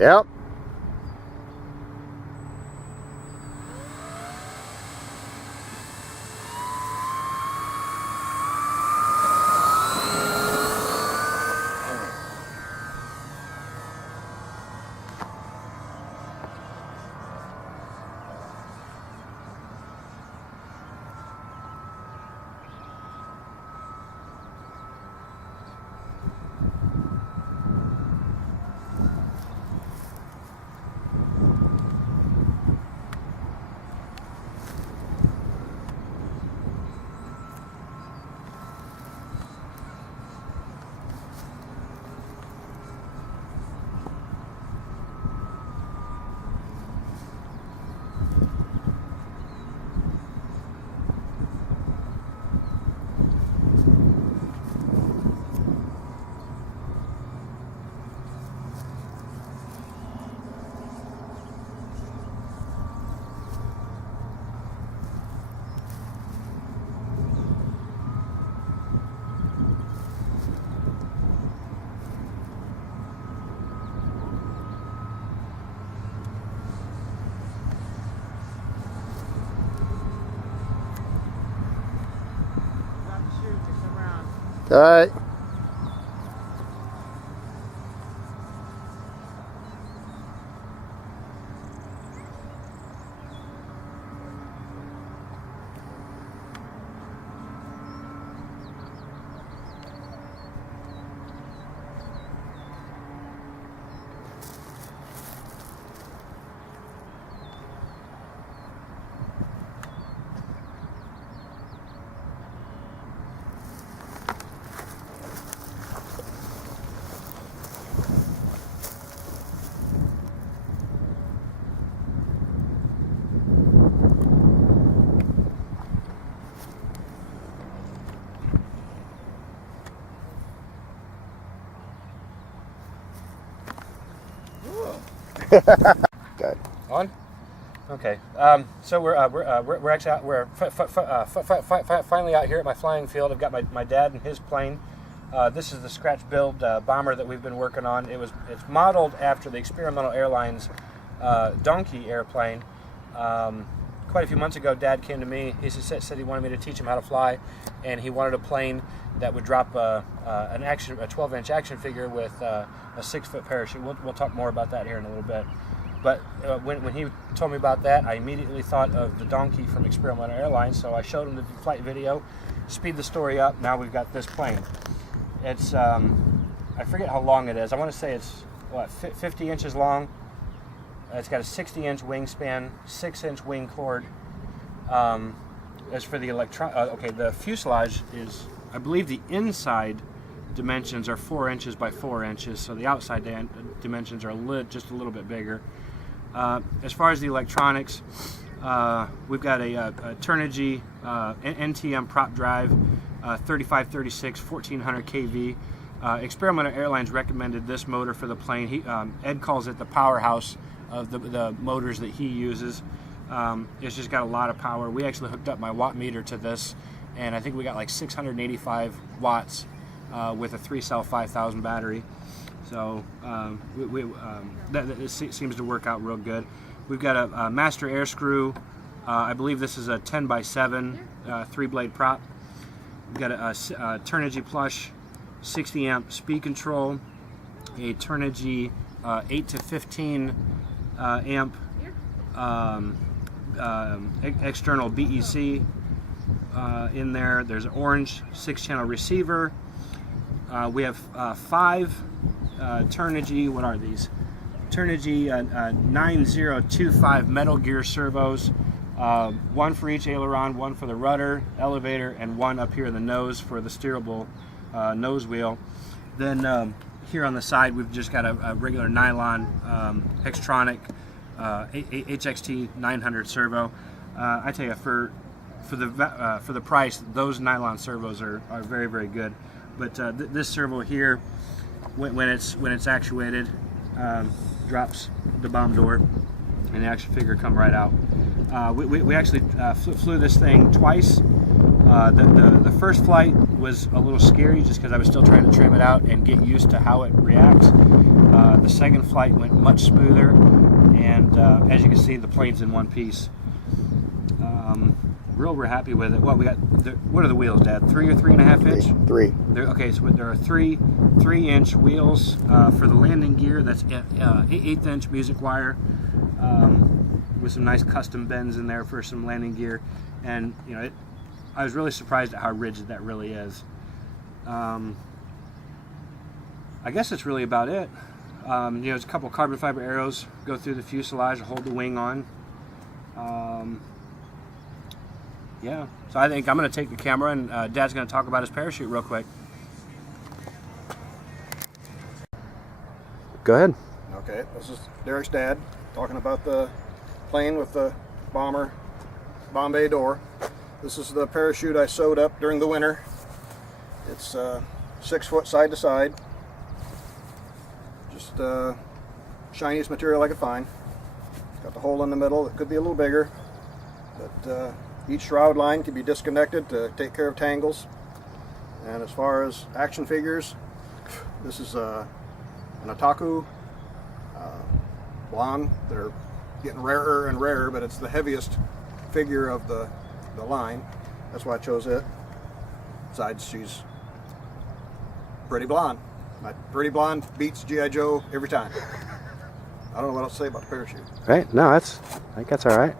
Yep. All right. Okay. On? Okay. So we're actually out, we're finally out here at my flying field. I've got my dad and his plane. This is the scratch build bomber that we've been working on. It's modeled after the Experimental Airlines Donkey airplane. Quite a few months ago, Dad came to me. He said he wanted me to teach him how to fly, and he wanted a plane that would drop a 12-inch action figure with a 6-foot parachute. We'll talk more about that here in a little bit. But when he told me about that, I immediately thought of the Donkey from Experimental Airlines. So I showed him the flight video, speed the story up. Now we've got this plane. It's I forget how long it is. I want to say it's 50 inches long. It's got a 60-inch wingspan, 6-inch wing chord. As for the the fuselage is, I believe the inside dimensions are 4 inches by 4 inches, so the outside dimensions are just a little bit bigger. As far as the electronics, we've got a Turnigy NTM prop drive, 3536, 1400 kV. Experimental Airlines recommended this motor for the plane. Ed calls it the powerhouse of the motors that he uses. It's just got a lot of power. We actually hooked up my watt meter to this, and I think we got like 685 watts with a 3-cell 5000 battery. So that seems to work out real good. We've got a master air screw. I believe this is a 10x7 3-blade prop. We've got a Turnigy Plush 60 amp speed control, a Turnigy 8 to 15 amp external BEC in there. There's an orange 6-channel receiver. We have 5 Turnigy, what are these? Turnigy 9025 metal gear servos. One for each aileron, one for the rudder, elevator, and one up here in the nose for the steerable nose wheel. Then here on the side, we've just got a regular nylon Hextronic HXT 900 servo. I tell you, for the price, those nylon servos are very, very good. But this servo here, when it's actuated, drops the bomb door, and the action figure come right out. We actually flew this thing twice. The first flight was a little scary just because I was still trying to trim it out and get used to how it reacts. The second flight went much smoother, and as you can see, the plane's in one piece. We're happy with it. What we got? What are the wheels, Dad? 3 or 3.5 inch? Three. Okay, so there are 3-inch wheels for the landing gear. That's 1/8 inch music wire with some nice custom bends in there for some landing gear. And you know, I was really surprised at how rigid that really is. I guess that's really about it. You know, there's a couple carbon fiber arrows go through the fuselage to hold the wing on. Yeah, so I think I'm going to take the camera, and Dad's going to talk about his parachute real quick. Go ahead. Okay, this is Derek's dad talking about the plane with the bomber bomb bay door. This is the parachute I sewed up during the winter. It's 6 foot side to side. Just shiniest material I could find. Got the hole in the middle. It could be a little bigger, but each shroud line can be disconnected to take care of tangles. And as far as action figures, this is an Otaku blonde. They're getting rarer and rarer, but it's the heaviest figure of the line. That's why I chose it. Besides, she's pretty blonde. My pretty blonde beats G.I. Joe every time. I don't know what else to say about the parachute. Right? No, I think that's all right.